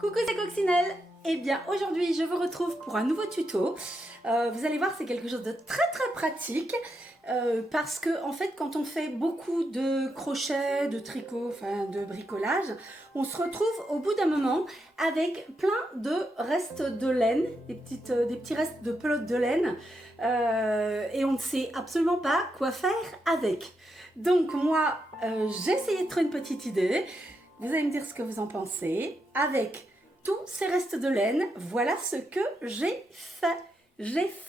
Coucou, c'est Coccinelle. Eh bien aujourd'hui je vous retrouve pour un nouveau tuto. Vous allez voir, c'est quelque chose de très pratique parce que en fait quand on fait beaucoup de crochet, de tricot, enfin de bricolage, on se retrouve au bout d'un moment avec plein de restes de laine, des petits restes de pelote de laine et on ne sait absolument pas quoi faire avec. Donc moi j'ai essayé de trouver une petite idée. Vous allez me dire ce que vous en pensez. Avec tous ces restes de laine, voilà ce que j'ai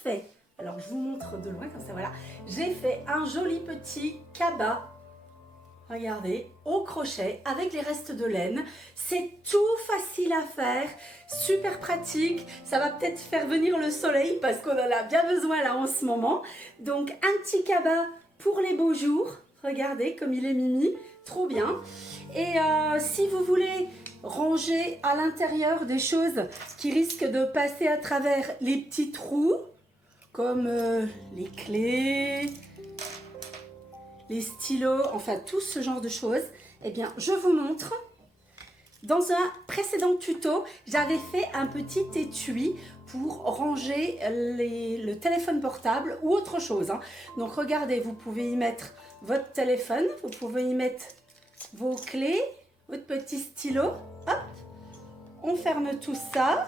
fait. Alors je vous montre de loin comme ça, voilà. J'ai fait un joli petit cabas. Regardez, au crochet avec les restes de laine. C'est tout facile à faire, super pratique. Ça va peut-être faire venir le soleil parce qu'on en a bien besoin là en ce moment. Donc un petit cabas pour les beaux jours. Regardez comme il est mimi, trop bien. Et si vous voulez ranger à l'intérieur des choses qui risquent de passer à travers les petits trous, comme les clés, les stylos, enfin tout ce genre de choses, eh bien je vous montre. Dans un précédent tuto, j'avais fait un petit étui pour ranger le téléphone portable ou autre chose. Donc regardez, vous pouvez y mettre votre téléphone, vous pouvez y mettre vos clés, votre petit stylo, hop, on ferme tout ça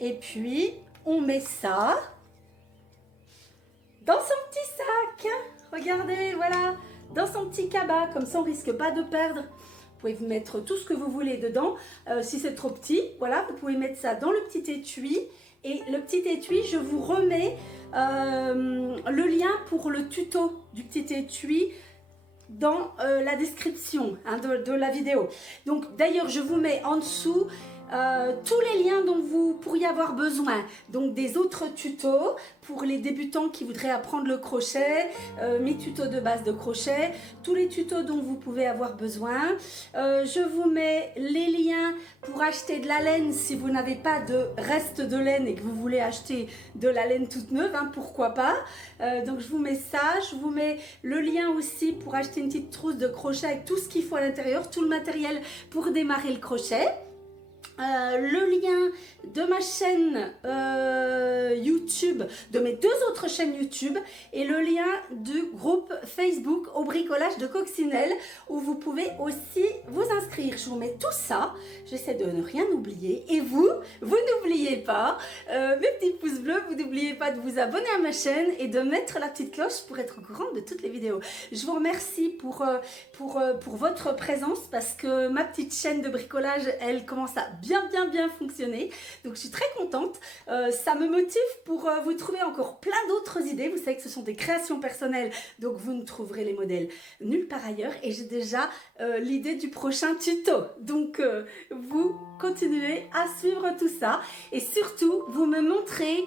et puis on met ça dans son petit sac. Regardez, voilà, dans son petit cabas, comme ça on risque pas de perdre. Vous pouvez vous mettre tout ce que vous voulez dedans. Si c'est trop petit, voilà, vous pouvez mettre ça dans le petit étui. Et le petit étui, je vous remets le lien pour le tuto du petit étui dans la description de la vidéo. Donc d'ailleurs je vous mets en dessous tous les liens dont vous pourriez avoir besoin, donc des autres tutos pour les débutants qui voudraient apprendre le crochet, mes tutos de base de crochet, tous les tutos dont vous pouvez avoir besoin. Je vous mets les liens pour acheter de la laine si vous n'avez pas de reste de laine et que vous voulez acheter de la laine toute neuve, pourquoi pas. Donc je vous mets ça, je vous mets le lien aussi pour acheter une petite trousse de crochet avec tout ce qu'il faut à l'intérieur, tout le matériel pour démarrer le crochet. Le lien de ma chaîne YouTube, de mes deux autres chaînes YouTube et le lien du groupe Facebook au bricolage de Coccinelle où vous pouvez aussi vous inscrire. Je vous mets tout ça, j'essaie de ne rien oublier et vous n'oubliez pas mes petits pouces bleus, vous n'oubliez pas de vous abonner à ma chaîne et de mettre la petite cloche pour être au courant de toutes les vidéos. Je vous remercie pour votre présence parce que ma petite chaîne de bricolage, elle commence à bien fonctionner, donc je suis très contente. Ça me motive pour vous trouver encore plein d'autres idées. Vous savez que ce sont des créations personnelles, donc vous ne trouverez les modèles nulle part ailleurs et j'ai déjà l'idée du prochain tuto, donc vous continuez à suivre tout ça et surtout vous me montrez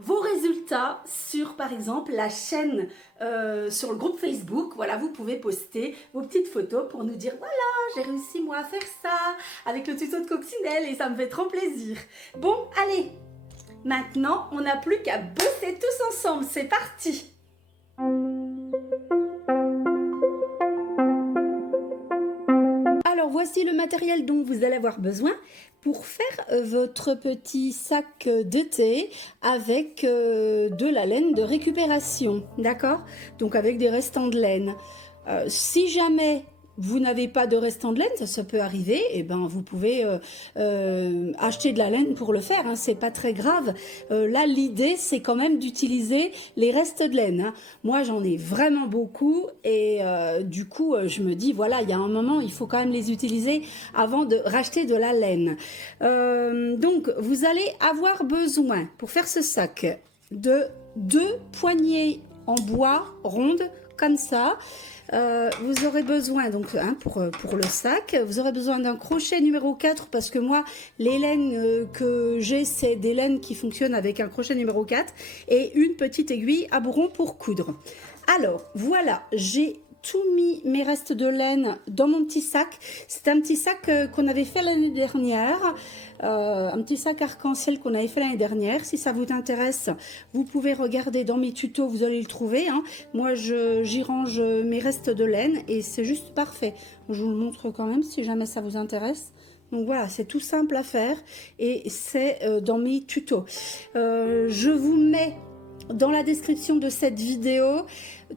vos résultats sur par exemple la chaîne, sur le groupe Facebook. Voilà, vous pouvez poster vos petites photos pour nous dire voilà, j'ai réussi moi à faire ça avec le tuto de Coccinelle et ça me fait trop plaisir. Bon, allez, maintenant on n'a plus qu'à bosser tous ensemble, c'est parti. Alors voici le matériel dont vous allez avoir besoin pour faire votre petit sac d'été avec de la laine de récupération, d'accord? Donc avec des restants de laine. Si jamais vous n'avez pas de restants de laine, ça peut arriver, et ben vous pouvez acheter de la laine pour le faire, c'est pas très grave. Là l'idée c'est quand même d'utiliser les restes de laine. Moi j'en ai vraiment beaucoup et du coup je me dis voilà, il y a un moment il faut quand même les utiliser avant de racheter de la laine. Donc vous allez avoir besoin pour faire ce sac de 2 poignées en bois rondes comme ça. Vous aurez besoin donc pour le sac, vous aurez besoin d'un crochet numéro 4 parce que moi les laines que j'ai c'est des laines qui fonctionnent avec un crochet numéro 4 et une petite aiguille à bourron pour coudre. Alors voilà, j'ai tout mis mes restes de laine dans mon petit sac. C'est un petit sac qu'on avait fait l'année dernière, un petit sac arc-en-ciel qu'on avait fait l'année dernière. Si ça vous intéresse, vous pouvez regarder dans mes tutos, vous allez le trouver. Moi, j'y range mes restes de laine et c'est juste parfait. Je vous le montre quand même si jamais ça vous intéresse. Donc voilà, c'est tout simple à faire et c'est dans mes tutos. Je vous mets dans la description de cette vidéo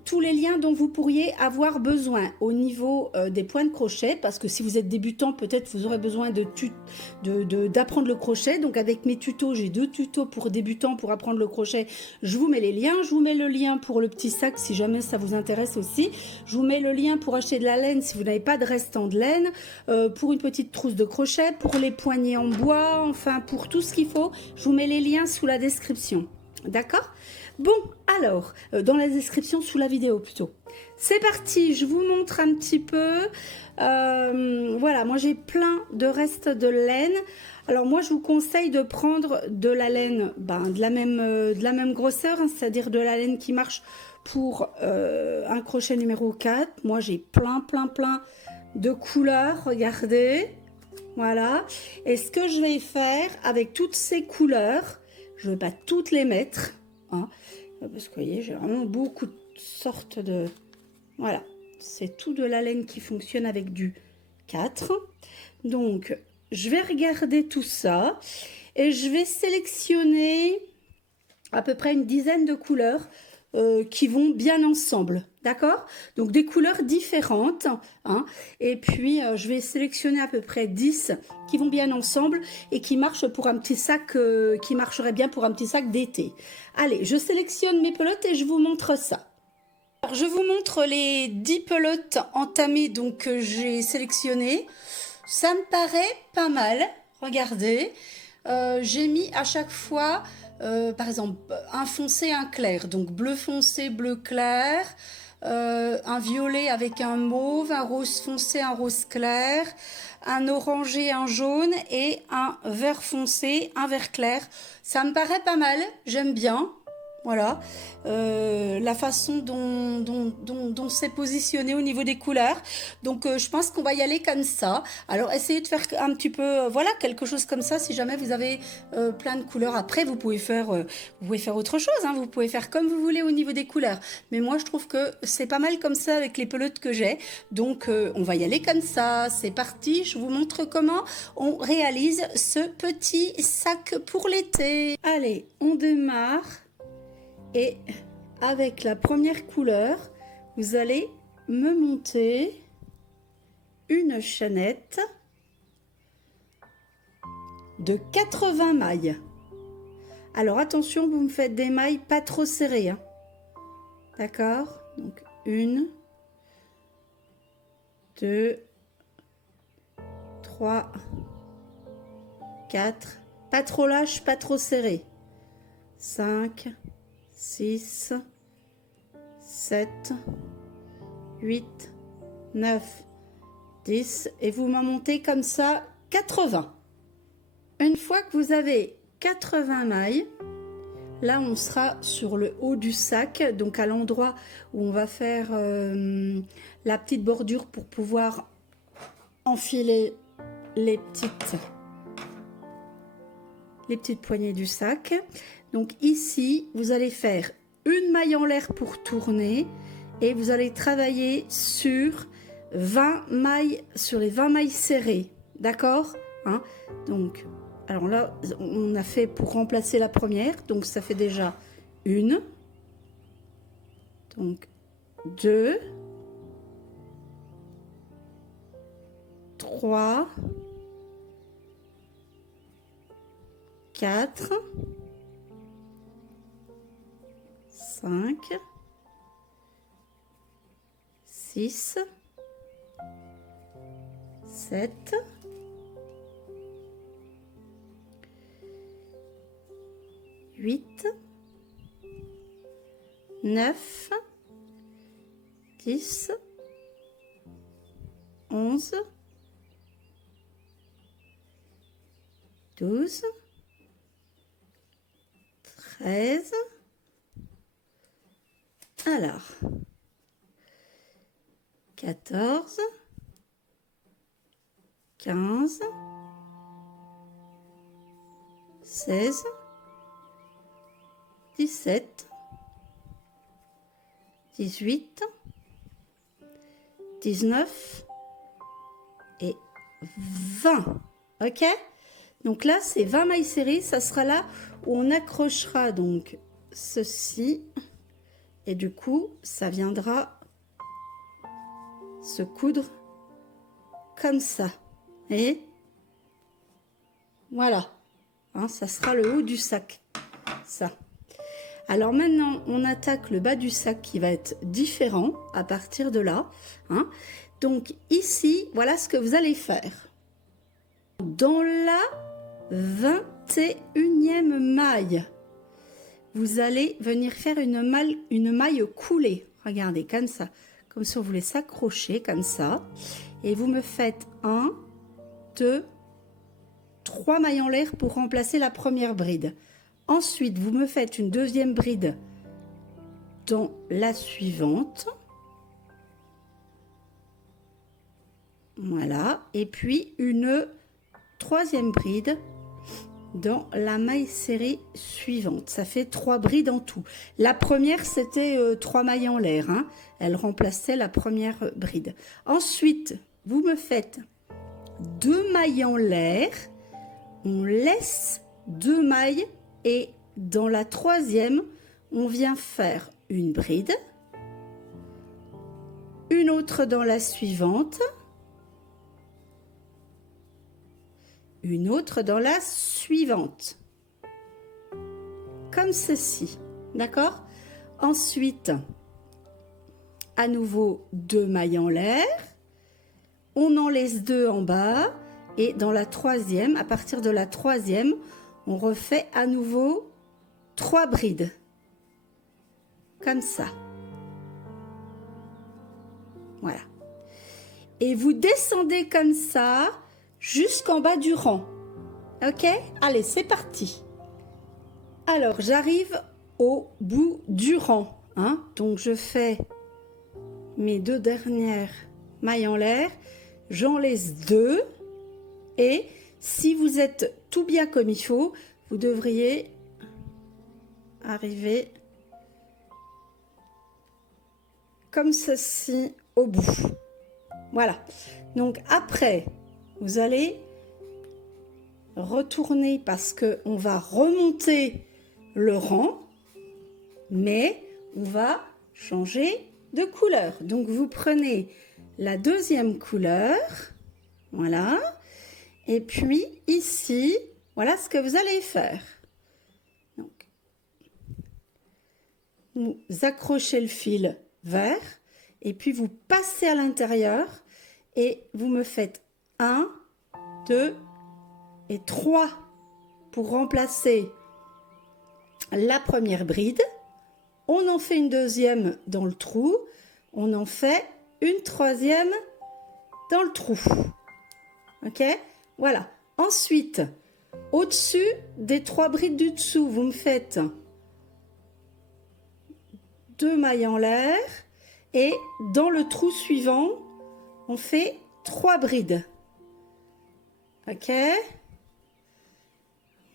tous les liens dont vous pourriez avoir besoin au niveau des points de crochet, parce que si vous êtes débutant, peut-être vous aurez besoin d'apprendre le crochet. Donc avec mes tutos, j'ai 2 tutos pour débutants pour apprendre le crochet. Je vous mets les liens. Je vous mets le lien pour le petit sac si jamais ça vous intéresse aussi. Je vous mets le lien pour acheter de la laine si vous n'avez pas de restant de laine, pour une petite trousse de crochet, pour les poignées en bois, enfin pour tout ce qu'il faut. Je vous mets les liens sous la description. D'accord? Bon, alors, dans la description sous la vidéo plutôt. C'est parti, je vous montre un petit peu. Voilà, moi j'ai plein de restes de laine. Alors moi je vous conseille de prendre de la laine de la même grosseur, hein, c'est-à-dire de la laine qui marche pour un crochet numéro 4. Moi j'ai plein de couleurs, regardez. Voilà, et ce que je vais faire avec toutes ces couleurs, je ne vais pas toutes les mettre, hein, parce que vous voyez, j'ai vraiment beaucoup de sortes de... Voilà, c'est tout de la laine qui fonctionne avec du 4. Donc, je vais regarder tout ça et je vais sélectionner à peu près une dizaine de couleurs qui vont bien ensemble, d'accord? Donc des couleurs différentes, hein, et puis je vais sélectionner à peu près 10 qui vont bien ensemble et qui marchent pour un petit sac, qui marcherait bien pour un petit sac d'été. Allez, je sélectionne mes pelotes et je vous montre ça. Alors, je vous montre les 10 pelotes entamées donc que j'ai sélectionnées. Ça me paraît pas mal, regardez. J'ai mis à chaque fois, par exemple, un foncé, un clair. Donc bleu foncé, bleu clair, un violet avec un mauve, un rose foncé, un rose clair, un orangé, un jaune et un vert foncé, un vert clair. Ça me paraît pas mal, j'aime bien. Voilà, la façon dont c'est positionné au niveau des couleurs. Donc, je pense qu'on va y aller comme ça. Alors, essayez de faire un petit peu, voilà, quelque chose comme ça. Si jamais vous avez plein de couleurs, après, vous pouvez faire autre chose. Hein, vous pouvez faire comme vous voulez au niveau des couleurs. Mais moi, je trouve que c'est pas mal comme ça avec les pelotes que j'ai. Donc, on va y aller comme ça. C'est parti. Je vous montre comment on réalise ce petit sac pour l'été. Allez, on démarre. Et avec la première couleur, vous allez me monter une chaînette de 80 mailles. Alors attention, vous me faites des mailles pas trop serrées, hein. D'accord? Donc 1, 2, 3, 4, pas trop lâche, pas trop serré. 5, 6, 7, 8, 9, 10 et vous m'en montez comme ça 80. Une fois que vous avez 80 mailles, là on sera sur le haut du sac, donc à l'endroit où on va faire la petite bordure pour pouvoir enfiler les petites poignées du sac. Donc ici, vous allez faire une maille en l'air pour tourner et vous allez travailler sur 20 mailles, sur les 20 mailles serrées, d'accord, hein? Donc, alors là, on a fait pour remplacer la première, donc ça fait déjà une, donc 2, 3, 4, 5, 6, 7, 8, 9, 10, 11, 12, 13, alors 14, 15, 16, 17, 18, 19 et 20. Ok? Donc là, c'est 20 mailles serrées. Ça sera là où on accrochera donc ceci. Et du coup, ça viendra se coudre comme ça. Vous voyez? Voilà. Hein, ça sera le haut du sac. Ça. Alors maintenant, on attaque le bas du sac qui va être différent à partir de là. Hein. Donc ici, voilà ce que vous allez faire. Dans la 21e maille, vous allez venir faire une maille coulée. Regardez, comme ça. Comme si on voulait s'accrocher, comme ça. Et vous me faites 1, 2, 3 mailles en l'air pour remplacer la première bride. Ensuite, vous me faites une deuxième bride dans la suivante. Voilà. Et puis une troisième bride dans la maille serrée suivante. Ça fait 3 brides en tout. La première, c'était 3 mailles en l'air. Hein. Elle remplaçait la première bride. Ensuite, vous me faites 2 mailles en l'air. On laisse 2 mailles et dans la troisième, on vient faire une bride. Une autre dans la suivante. Une autre dans la suivante. Comme ceci. D'accord? Ensuite, à nouveau 2 mailles en l'air. On en laisse 2 en bas. Et dans la troisième, à partir de la troisième, on refait à nouveau 3 brides. Comme ça. Voilà. Et vous descendez comme ça jusqu'en bas du rang. Ok? Allez, c'est parti. Alors, j'arrive au bout du rang. Hein? Donc, je fais mes 2 dernières mailles en l'air. J'en laisse 2. Et si vous êtes tout bien comme il faut, vous devriez arriver comme ceci au bout. Voilà. Donc après, vous allez retourner parce qu'on va remonter le rang, mais on va changer de couleur. Donc vous prenez la deuxième couleur, voilà. Et puis ici, voilà ce que vous allez faire. Donc, vous accrochez le fil vert et puis vous passez à l'intérieur et vous me faites 1, 2 et 3 pour remplacer la première bride. On en fait une deuxième dans le trou. On en fait une troisième dans le trou. Ok ? Voilà. Ensuite, au-dessus des 3 brides du dessous, vous me faites 2 mailles en l'air et dans le trou suivant, on fait 3 brides. Ok?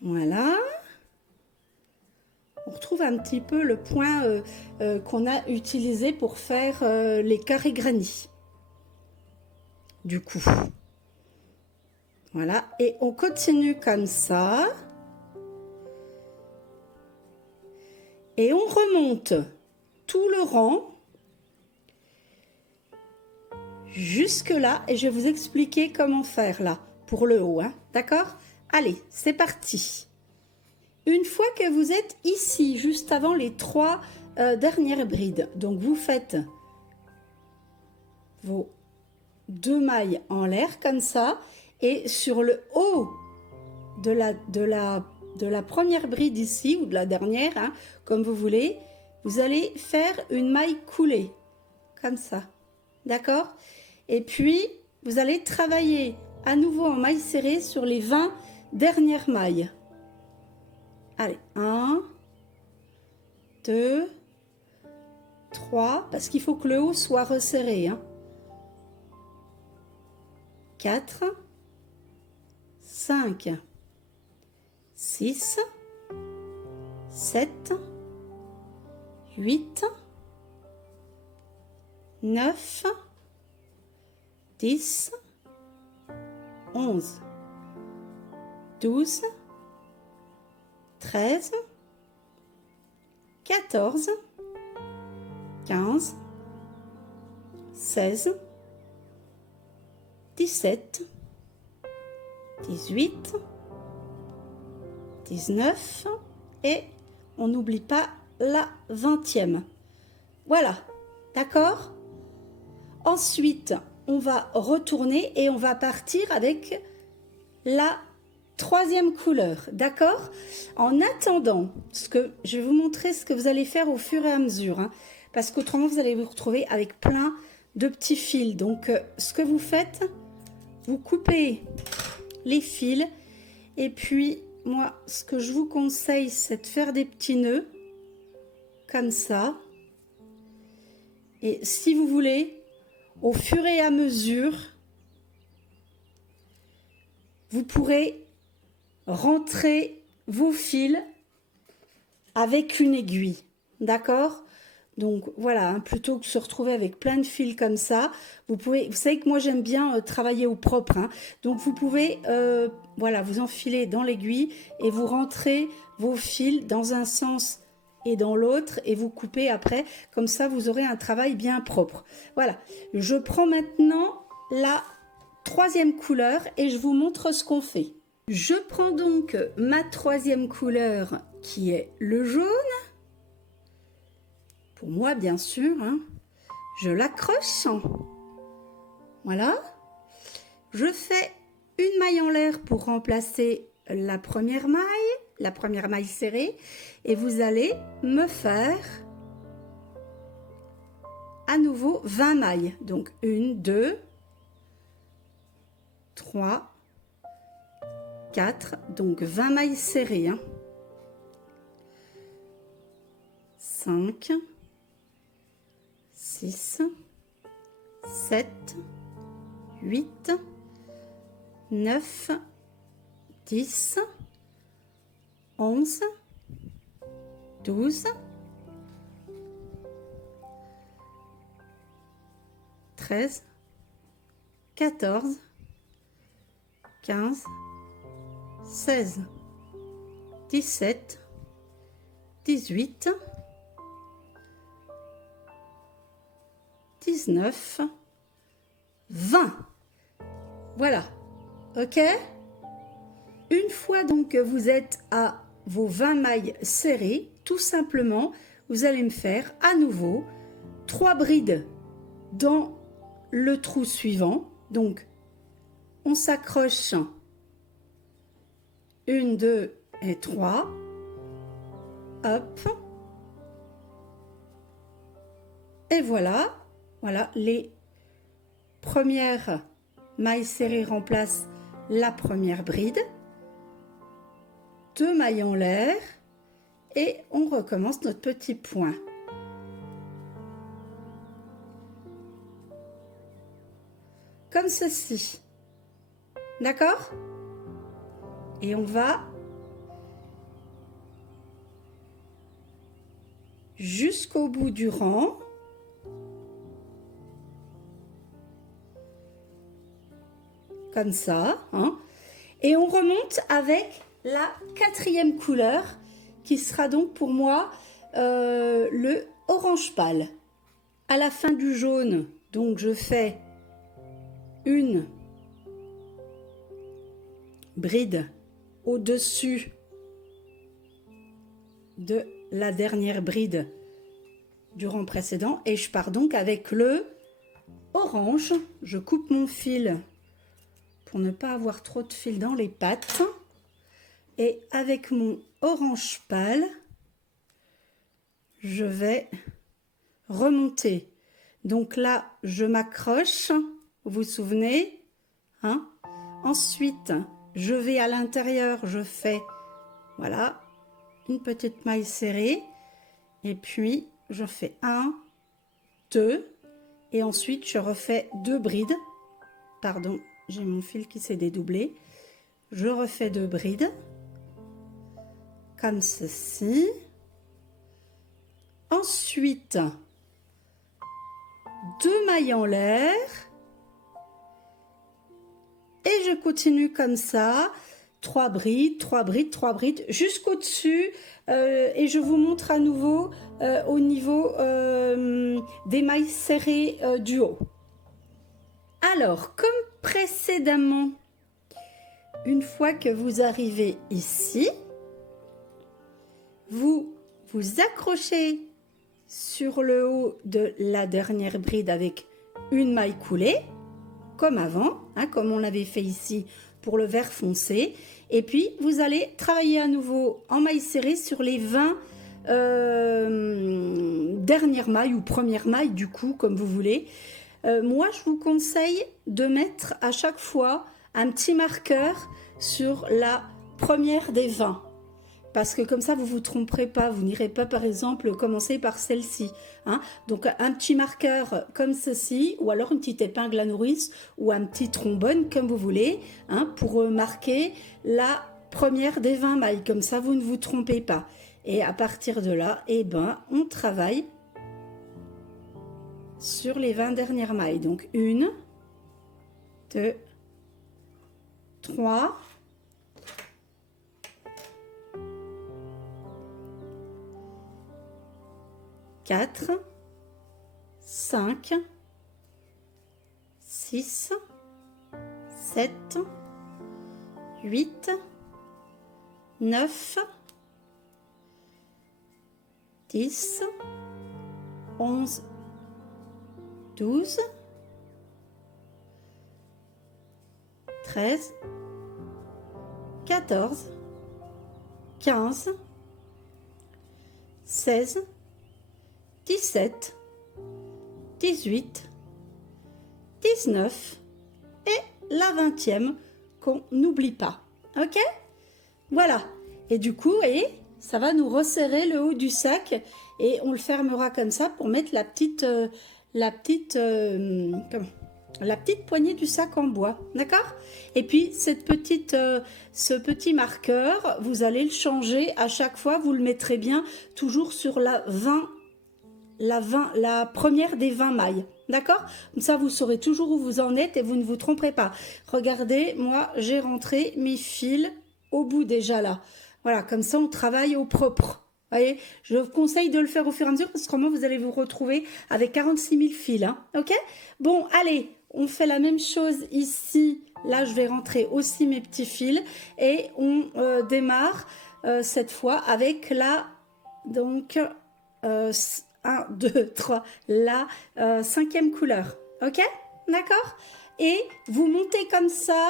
Voilà. On retrouve un petit peu le point qu'on a utilisé pour faire les carrés granits. Du coup. Voilà, et on continue comme ça. Et on remonte tout le rang jusque là. Et je vais vous expliquer comment faire là, pour le haut. Hein, d'accord? Allez, c'est parti. Une fois que vous êtes ici, juste avant les 3 dernières brides, donc vous faites vos 2 mailles en l'air comme ça. Et sur le haut de la première bride ici, ou de la dernière, hein, comme vous voulez, vous allez faire une maille coulée, comme ça, d'accord? Et puis, vous allez travailler à nouveau en maille serrée sur les 20 dernières mailles. Allez, 1, 2, 3, parce qu'il faut que le haut soit resserré, hein. 4, 5, 6, 7, 8, 9, 10, 11, 12, 13, 14, 15, 16, 17, 18, 19 et on n'oublie pas la 20e. Voilà, d'accord? Ensuite, on va retourner et on va partir avec la 3e couleur, d'accord? En attendant, je vais vous montrer ce que vous allez faire au fur et à mesure, hein, parce qu'autrement, vous allez vous retrouver avec plein de petits fils. Donc, ce que vous faites, vous coupez les fils et puis, moi, ce que je vous conseille, c'est de faire des petits nœuds, comme ça. Et si vous voulez, au fur et à mesure, vous pourrez rentrer vos fils avec une aiguille, d'accord? Donc voilà, hein, plutôt que de se retrouver avec plein de fils comme ça, vous savez que moi j'aime bien travailler au propre, hein, donc vous pouvez voilà, vous enfiler dans l'aiguille et vous rentrez vos fils dans un sens et dans l'autre et vous coupez après, comme ça vous aurez un travail bien propre. Voilà, je prends maintenant la 3e couleur et je vous montre ce qu'on fait. Je prends donc ma 3e couleur qui est le jaune. Pour moi, bien sûr, hein, je l'accroche. Voilà. Je fais une maille en l'air pour remplacer la première maille serrée. Et vous allez me faire à nouveau 20 mailles. Donc 1, 2, 3, 4, donc 20 mailles serrées. Hein. 5, 6, 7, 8, 9, 10, 11, 12, 13, 14, 15, 16, 17, 18, 19, 20. Voilà, ok? Une fois donc que vous êtes à vos 20 mailles serrées, tout simplement, vous allez me faire à nouveau 3 brides dans le trou suivant. Donc, on s'accroche 1, 2 et 3. Hop. Et voilà. Voilà, les premières mailles serrées remplacent la première bride. 2 mailles en l'air et on recommence notre petit point. Comme ceci. D'accord? Et on va jusqu'au bout du rang. Comme ça, hein. Et on remonte avec la 4e couleur qui sera donc pour moi le orange pâle. À la fin du jaune, donc je fais une bride au-dessus de la dernière bride du rang précédent et je pars donc avec le orange. Je coupe mon fil pour ne pas avoir trop de fil dans les pattes. Et avec mon orange pâle, je vais remonter. Donc là, je m'accroche, vous vous souvenez, hein? Ensuite, je vais à l'intérieur, je fais, voilà, une petite maille serrée. Et puis, je fais 1, 2, et ensuite, je refais 2 brides. Pardon. J'ai mon fil qui s'est dédoublé. Je refais 2 brides. Comme ceci. Ensuite, 2 mailles en l'air. Et je continue comme ça. 3 brides, 3 brides, 3 brides, jusqu'au-dessus. Et je vous montre à nouveau au niveau des mailles serrées du haut. Alors, comme précédemment, une fois que vous arrivez ici, vous vous accrochez sur le haut de la dernière bride avec une maille coulée, comme avant, hein, comme on l'avait fait ici pour le vert foncé. Et puis, vous allez travailler à nouveau en maille serrée sur les 20 dernières mailles ou premières mailles, du coup, comme vous voulez. Moi, je vous conseille de mettre à chaque fois un petit marqueur sur la première des 20. Parce que comme ça, vous ne vous tromperez pas. Vous n'irez pas, par exemple, commencer par celle-ci. Hein. Donc, un petit marqueur comme ceci, ou alors une petite épingle à nourrice, ou un petit trombone, comme vous voulez, hein, pour marquer la première des 20 mailles. Comme ça, vous ne vous trompez pas. Et à partir de là, eh ben, on travaille sur les 20 dernières mailles. Donc, 1, 2, 3... 4, 5, 6, 7, 8, 9, 10, 11, 12, 13, 14, 15, 16, 17, 18, 19 et la 20e qu'on n'oublie pas. Ok? Voilà. Et du coup, et ça va nous resserrer le haut du sac et on le fermera comme ça pour mettre la petite poignée du sac en bois. D'accord? Et puis, ce petit marqueur, vous allez le changer à chaque fois. Vous le mettrez bien toujours sur la première des 20 mailles, d'accord? Comme ça, vous saurez toujours où vous en êtes et vous ne vous tromperez pas. Regardez, moi, j'ai rentré mes fils au bout déjà là. Voilà, comme ça, on travaille au propre. Vous voyez, je vous conseille de le faire au fur et à mesure parce que comment vous allez vous retrouver avec 46 000 fils, hein, ok? Bon, allez, on fait la même chose ici. Là, je vais rentrer aussi mes petits fils et on démarre cette fois avec la, donc, 1, 2, 3, la 5e couleur. Ok? D'accord? Et vous montez comme ça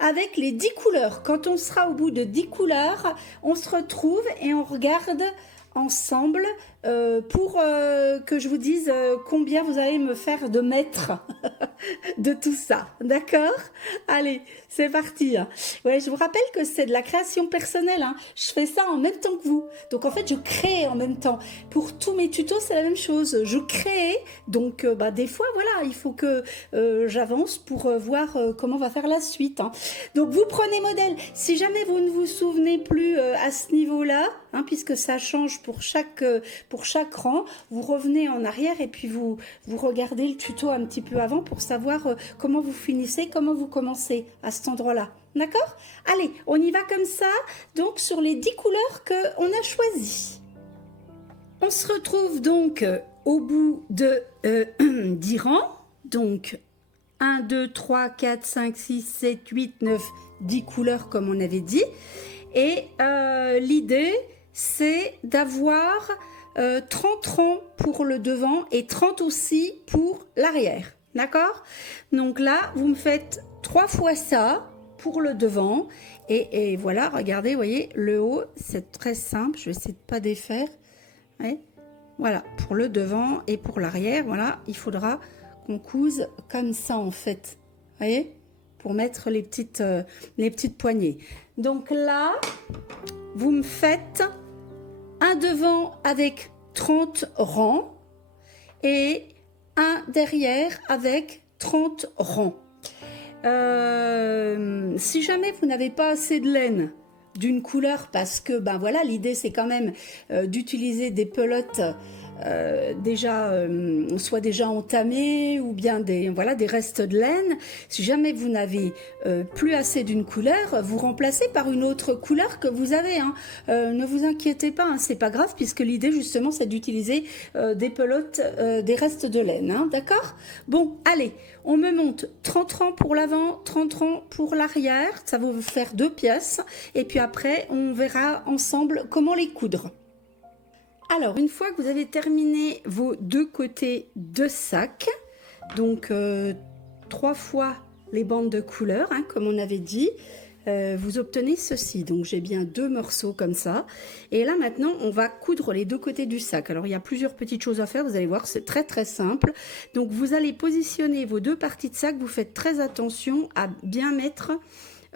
avec les 10 couleurs. Quand on sera au bout de 10 couleurs, on se retrouve et on regarde ensemble pour que je vous dise combien vous allez me faire de mètres de tout ça. D'accord? Allez, c'est parti. Ouais, je vous rappelle que c'est de la création personnelle. Hein. Je fais ça en même temps que vous. Donc en fait, je crée en même temps. Pour tous mes tutos, c'est la même chose. Je crée. Donc des fois, voilà, il faut que j'avance pour voir comment on va faire la suite. Hein. Donc vous prenez modèle. Si jamais vous ne vous souvenez plus à ce niveau-là, hein, puisque ça change pour chaque rang, vous revenez en arrière et puis vous regardez le tuto un petit peu avant pour savoir comment vous finissez, comment vous commencez à cet endroit-là. D'accord? Allez, on y va comme ça, donc sur les 10 couleurs qu'on a choisies. On se retrouve donc au bout de 10 rangs, donc 1, 2, 3, 4, 5, 6, 7, 8, 9, 10 couleurs comme on avait dit. Et l'idée, c'est d'avoir 30 rangs pour le devant et 30 aussi pour l'arrière. D'accord? Donc là, vous me faites 3 fois ça pour le devant. Et voilà, regardez, vous voyez, le haut, c'est très simple. Je vais essayer de ne pas défaire. Ouais. Voilà, pour le devant et pour l'arrière, voilà, il faudra qu'on couse comme ça en fait. Vous voyez? Pour mettre les petites poignées. Donc là, vous me faites un devant avec 30 rangs et un derrière avec 30 rangs. Si jamais vous n'avez pas assez de laine d'une couleur, parce que ben voilà, l'idée c'est quand même d'utiliser des pelotes soit déjà entamé ou bien voilà, des restes de laine. Si jamais vous n'avez plus assez d'une couleur, vous remplacez par une autre couleur que vous avez. Hein. Ne vous inquiétez pas, hein, c'est pas grave puisque l'idée justement c'est d'utiliser des pelotes, des restes de laine. Hein, d'accord? Bon, allez, on me monte 30 rangs pour l'avant, 30 rangs pour l'arrière. Ça va vous faire 2 pièces. Et puis après, on verra ensemble comment les coudre. Alors, une fois que vous avez terminé vos 2 côtés de sac, donc 3 fois les bandes de couleur, hein, comme on avait dit, vous obtenez ceci. Donc, j'ai bien 2 morceaux comme ça. Et là, maintenant, on va coudre les 2 côtés du sac. Alors, il y a plusieurs petites choses à faire. Vous allez voir, c'est très, très simple. Donc, vous allez positionner vos 2 parties de sac. Vous faites très attention à bien mettre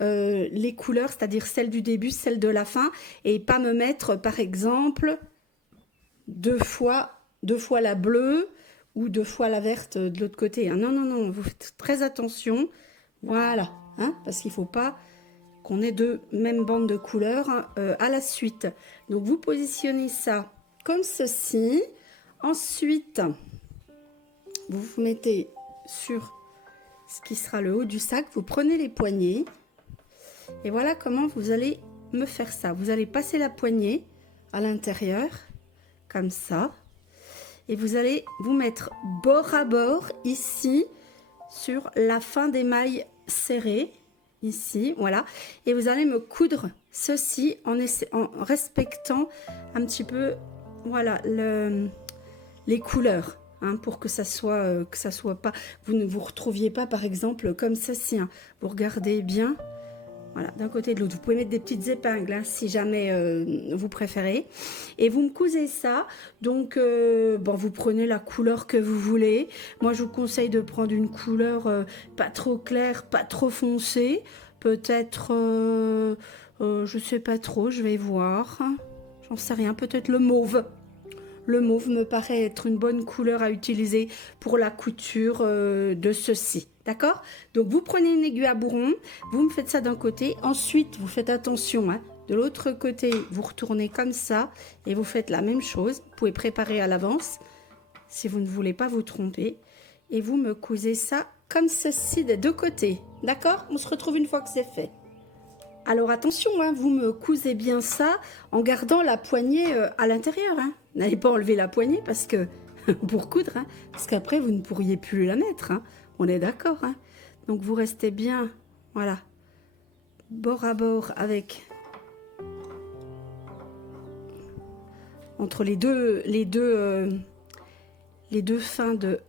les couleurs, c'est-à-dire celle du début, celle de la fin. Et pas me mettre, par exemple, deux fois la bleue ou 2 fois la verte de l'autre côté. Hein. Non, non, non, vous faites très attention. Voilà, hein, parce qu'il ne faut pas qu'on ait 2 mêmes bandes de couleurs à la suite. Donc, vous positionnez ça comme ceci. Ensuite, vous vous mettez sur ce qui sera le haut du sac. Vous prenez les poignées. Et voilà comment vous allez me faire ça. Vous allez passer la poignée à l'intérieur. Comme ça, et vous allez vous mettre bord à bord ici sur la fin des mailles serrées ici, voilà, et vous allez me coudre ceci en respectant un petit peu, voilà, les couleurs, hein, pour que ça soit pas, vous ne vous retrouviez pas par exemple comme ceci, hein. Vous regardez bien. Voilà, d'un côté et de l'autre. Vous pouvez mettre des petites épingles hein, si jamais vous préférez. Et vous me cousez ça. Donc, bon, vous prenez la couleur que vous voulez. Moi, je vous conseille de prendre une couleur pas trop claire, pas trop foncée. Peut-être, je sais pas trop, je vais voir. J'en sais rien, peut-être le mauve. Le mauve me paraît être une bonne couleur à utiliser pour la couture de ceci. D'accord? Donc, vous prenez une aiguille à bourron, vous me faites ça d'un côté. Ensuite, vous faites attention, hein, de l'autre côté, vous retournez comme ça et vous faites la même chose. Vous pouvez préparer à l'avance si vous ne voulez pas vous tromper. Et vous me cousez ça comme ceci des 2 côtés. D'accord? On se retrouve une fois que c'est fait. Alors attention, hein, vous me cousez bien ça en gardant la poignée à l'intérieur. Hein. N'allez pas enlever la poignée parce que pour coudre, hein, parce qu'après vous ne pourriez plus la mettre. Hein. On est d'accord. Hein. Donc vous restez bien, voilà, bord à bord avec entre les deux fins de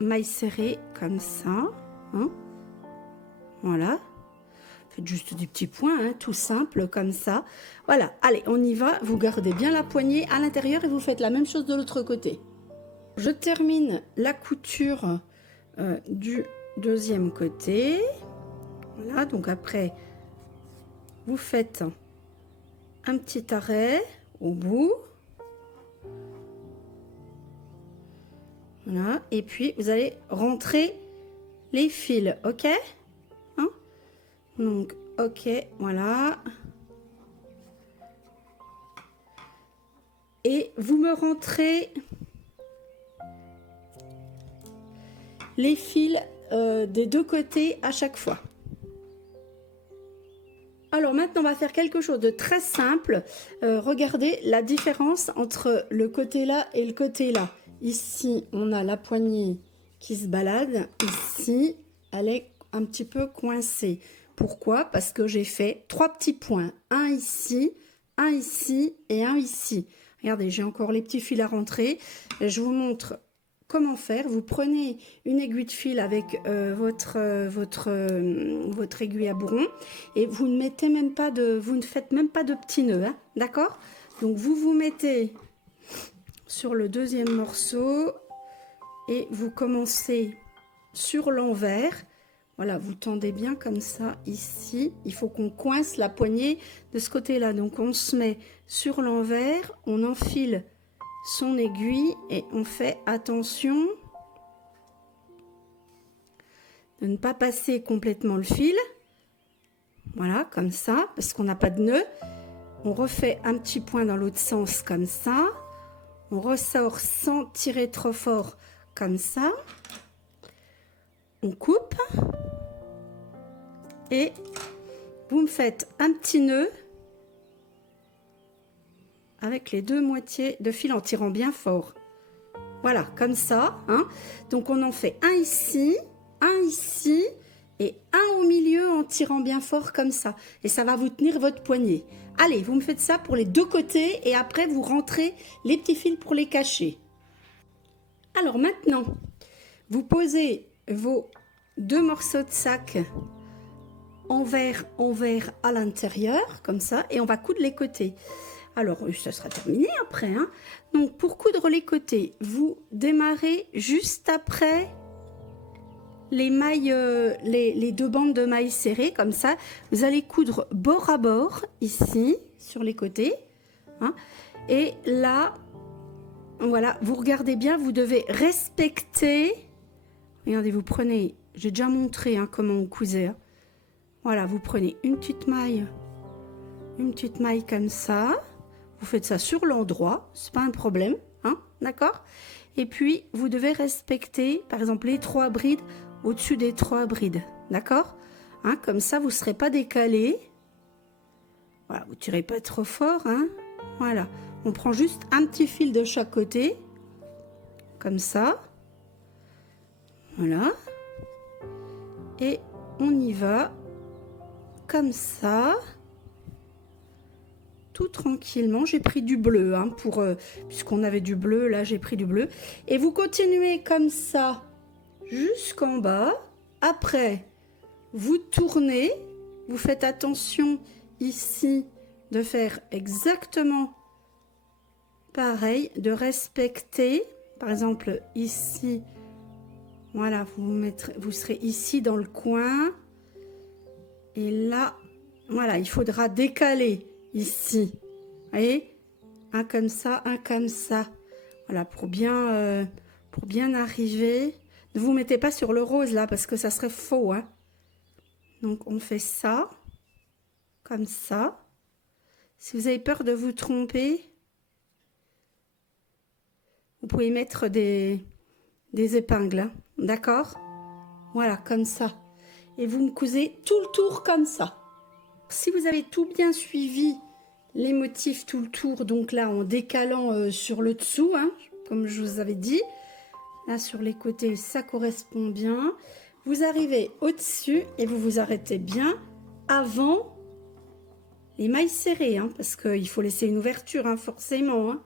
mailles serrées comme ça. Hein. Voilà. Faites juste des petits points, hein, tout simple comme ça. Voilà, allez, on y va. Vous gardez bien la poignée à l'intérieur et vous faites la même chose de l'autre côté. Je termine la couture du 2e côté. Voilà, donc après, vous faites un petit arrêt au bout. Voilà, et puis vous allez rentrer les fils, ok? Hein? Donc, ok, voilà. Et vous me rentrez les fils des 2 côtés à chaque fois. Alors maintenant, on va faire quelque chose de très simple. Regardez la différence entre le côté là et le côté là. Ici, on a la poignée qui se balade. Ici, elle est un petit peu coincée. Pourquoi? Parce que j'ai fait 3 petits points. Un ici et un ici. Regardez, j'ai encore les petits fils à rentrer. Je vous montre comment faire. Vous prenez une aiguille de fil avec votre aiguille à bourron et vous ne mettez même pas vous ne faites même pas de petits nœuds, hein, d'accord? Donc vous vous mettez sur le 2e morceau et vous commencez sur l'envers. Voilà, vous tendez bien comme ça ici. Il faut qu'on coince la poignée de ce côté-là. Donc on se met sur l'envers, on enfile son aiguille et on fait attention de ne pas passer complètement le fil. Voilà, comme ça, parce qu'on n'a pas de nœud. On refait un petit point dans l'autre sens comme ça. On ressort sans tirer trop fort comme ça. On coupe. Et vous me faites un petit nœud avec les deux moitiés de fil en tirant bien fort. Voilà, comme ça. Hein. Donc on en fait un ici et un au milieu en tirant bien fort comme ça. Et ça va vous tenir votre poignet. Allez, vous me faites ça pour les deux côtés et après vous rentrez les petits fils pour les cacher. Alors maintenant, vous posez vos deux morceaux de sac envers à l'intérieur, comme ça, et on va coudre les côtés. Alors, ça sera terminé après. Hein. Donc, pour coudre les côtés, vous démarrez juste après les mailles, les deux bandes de mailles serrées, comme ça. Vous allez coudre bord à bord, ici, sur les côtés. Hein. Et là, voilà, vous regardez bien, vous devez respecter. Regardez, vous prenez, j'ai déjà montré hein, comment on cousait. Hein. Voilà, vous prenez une petite maille comme ça. Vous faites ça sur l'endroit, c'est pas un problème, hein, d'accord? Et puis, vous devez respecter, par exemple, les 3 brides au-dessus des 3 brides, d'accord? Hein, comme ça, vous ne serez pas décalé. Voilà, vous ne tirez pas trop fort, hein? Voilà, on prend juste un petit fil de chaque côté, comme ça. Voilà. Et on y va, comme ça. Tout tranquillement, j'ai pris du bleu hein, puisqu'on avait du bleu, là j'ai pris du bleu et vous continuez comme ça jusqu'en bas. Après vous tournez, vous faites attention ici de faire exactement pareil, de respecter par exemple ici, voilà, vous serez ici dans le coin et là voilà, il faudra décaler ici, vous voyez, un comme ça, voilà, pour bien arriver. Ne vous mettez pas sur le rose là, parce que ça serait faux, hein. Donc, on fait ça, comme ça. Si vous avez peur de vous tromper, vous pouvez mettre des épingles, hein, d'accord? Voilà, comme ça. Et vous me cousez tout le tour comme ça. Si vous avez tout bien suivi les motifs tout le tour, donc là en décalant sur le dessous, hein, comme je vous avais dit, là sur les côtés ça correspond bien, vous arrivez au-dessus et vous vous arrêtez bien avant les mailles serrées, hein, parce qu'il faut laisser une ouverture hein, forcément. Hein.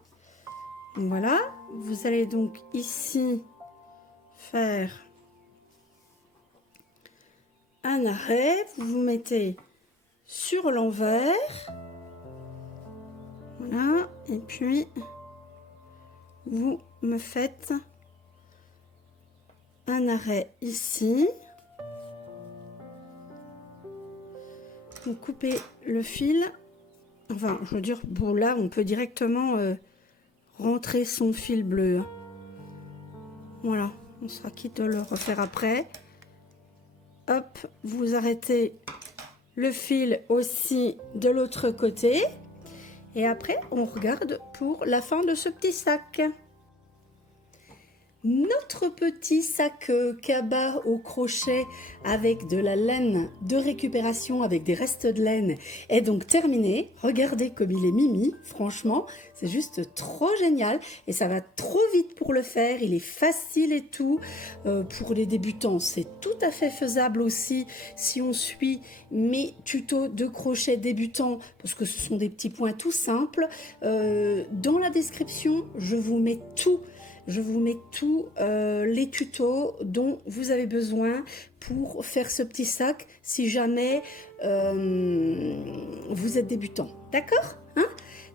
Donc, voilà, vous allez donc ici faire un arrêt, vous vous mettez sur l'envers, voilà, et puis vous me faites un arrêt ici, vous coupez le fil, enfin je veux dire, bon là on peut directement rentrer son fil bleu, voilà, on sera quitte de le refaire après. Hop, vous arrêtez le fil aussi de l'autre côté et après on regarde pour la fin de ce petit sac. Notre petit sac cabas au crochet avec de la laine de récupération avec des restes de laine est donc terminé. Regardez comme il est mimi, franchement c'est juste trop génial et ça va trop vite pour le faire, il est facile et tout. Pour les débutants c'est tout à fait faisable aussi si on suit mes tutos de crochet débutant parce que ce sont des petits points tout simples. Dans la description je vous mets tous les tutos dont vous avez besoin pour faire ce petit sac si jamais vous êtes débutant. D'accord, hein?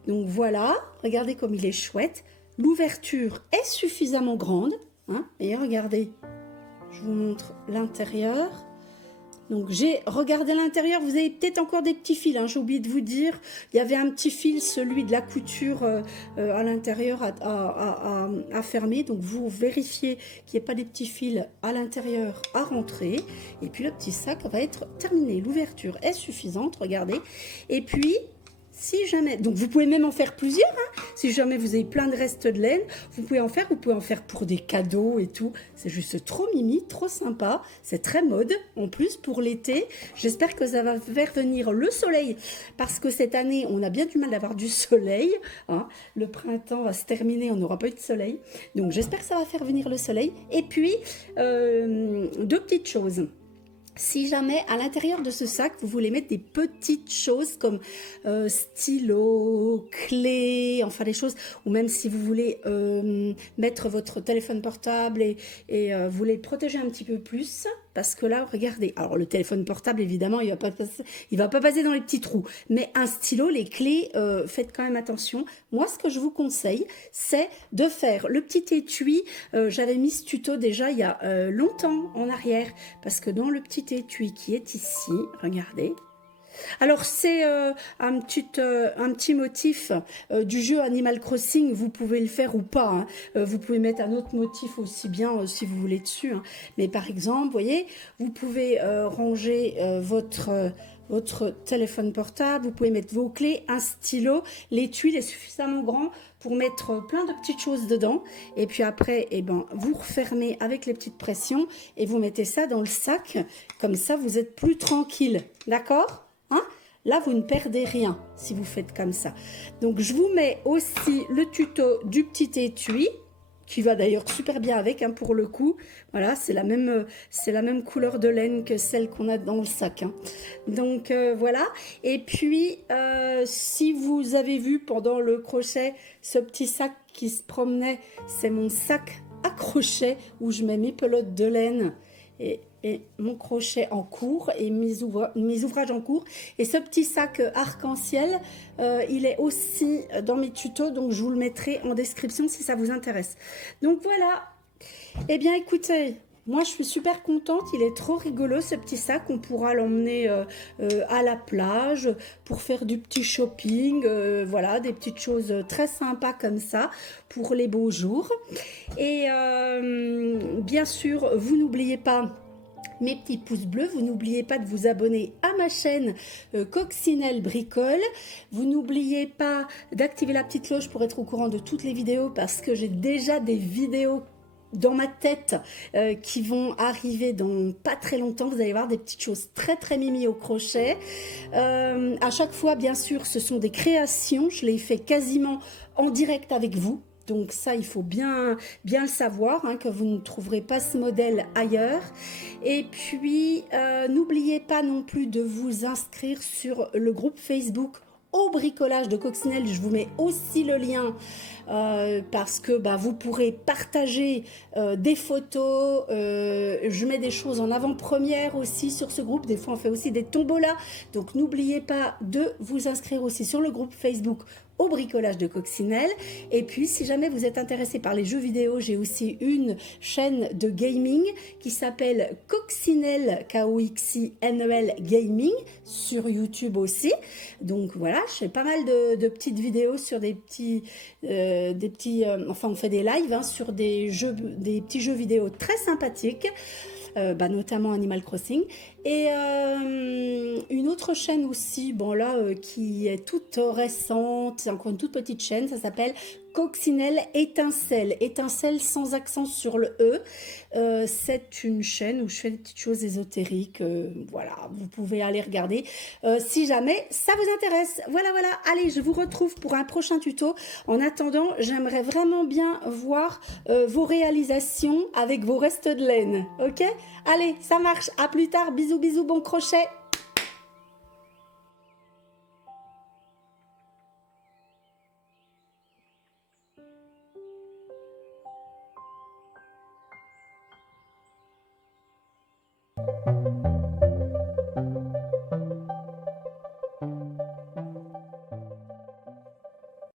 Donc voilà, regardez comme il est chouette. L'ouverture est suffisamment grande. Hein? Et regardez, je vous montre l'intérieur. Donc j'ai regardé l'intérieur, vous avez peut-être encore des petits fils, hein, j'ai oublié de vous dire, il y avait un petit fil, celui de la couture à l'intérieur à fermer, donc vous vérifiez qu'il n'y ait pas des petits fils à l'intérieur à rentrer, et puis le petit sac va être terminé, l'ouverture est suffisante, regardez, et puis si jamais, donc vous pouvez même en faire plusieurs, hein, si jamais vous avez plein de restes de laine, vous pouvez en faire pour des cadeaux et tout, c'est juste trop mimi, trop sympa, c'est très mode, en plus pour l'été, j'espère que ça va faire venir le soleil, parce que cette année, on a bien du mal d'avoir du soleil, hein, le printemps va se terminer, on n'aura pas eu de soleil, donc j'espère que ça va faire venir le soleil, et puis, deux petites choses. Si jamais à l'intérieur de ce sac, vous voulez mettre des petites choses comme stylo, clés, enfin des choses, ou même si vous voulez mettre votre téléphone portable et vous voulez le protéger un petit peu plus, parce que là, regardez, alors le téléphone portable, évidemment, il va pas passer dans les petits trous, mais un stylo, les clés, faites quand même attention. Moi, ce que je vous conseille, c'est de faire le petit étui. J'avais mis ce tuto déjà il y a longtemps en arrière, parce que dans le petit étui qui est ici, regardez. Alors c'est un petit motif du jeu Animal Crossing, vous pouvez le faire ou pas, hein. Vous pouvez mettre un autre motif aussi bien si vous voulez dessus, hein. Mais par exemple, vous voyez, vous pouvez ranger votre téléphone portable, vous pouvez mettre vos clés, un stylo, l'étui est suffisamment grand pour mettre plein de petites choses dedans, et puis après, eh ben, vous refermez avec les petites pressions et vous mettez ça dans le sac, comme ça vous êtes plus tranquille, d'accord ? Hein? Là, vous ne perdez rien si vous faites comme ça. Donc, je vous mets aussi le tuto du petit étui, qui va d'ailleurs super bien avec, hein, pour le coup. Voilà, c'est la même couleur de laine que celle qu'on a dans le sac, hein. Donc, voilà. Et puis, si vous avez vu pendant le crochet ce petit sac qui se promenait, c'est mon sac à crochet où je mets mes pelotes de laine et mon crochet en cours et mes ouvrages en cours. Et ce petit sac arc-en-ciel, il est aussi dans mes tutos, donc je vous le mettrai en description si ça vous intéresse. Donc voilà. Eh bien écoutez, moi je suis super contente, il est trop rigolo ce petit sac, on pourra l'emmener à la plage pour faire du petit shopping, voilà, des petites choses très sympas comme ça pour les beaux jours. Et bien sûr, vous n'oubliez pas mes petits pouces bleus, vous n'oubliez pas de vous abonner à ma chaîne Coccinelle Bricole, vous n'oubliez pas d'activer la petite cloche pour être au courant de toutes les vidéos, parce que j'ai déjà des vidéos dans ma tête qui vont arriver dans pas très longtemps. Vous allez voir des petites choses très très mimi au crochet. À chaque fois, bien sûr, ce sont des créations, je les fais quasiment en direct avec vous. Donc ça, il faut bien le savoir, hein, que vous ne trouverez pas ce modèle ailleurs. Et puis, n'oubliez pas non plus de vous inscrire sur le groupe Facebook au bricolage de Coccinelle. Je vous mets aussi le lien parce que vous pourrez partager des photos. Je mets des choses en avant-première aussi sur ce groupe. Des fois, on fait aussi des tombolas. Donc, n'oubliez pas de vous inscrire aussi sur le groupe Facebook au bricolage de Coccinelle. Et puis, si jamais vous êtes intéressé par les jeux vidéo, j'ai aussi une chaîne de gaming qui s'appelle Coccinelle, K-O-X-I-N-E-L Gaming, sur YouTube aussi. Donc voilà, je fais pas mal de petites vidéos sur enfin on fait des lives, hein, sur des petits jeux vidéo très sympathiques. Notamment Animal Crossing, et une autre chaîne aussi, bon là qui est toute récente, c'est encore une toute petite chaîne, ça s'appelle Coccinelle Étincelle, étincelle sans accent sur le E. C'est une chaîne où je fais des petites choses ésotériques, voilà, vous pouvez aller regarder si jamais ça vous intéresse. Voilà, allez, je vous retrouve pour un prochain tuto. En attendant, j'aimerais vraiment bien voir vos réalisations avec vos restes de laine, ok? Allez, ça marche, à plus tard, bisous, bon crochet.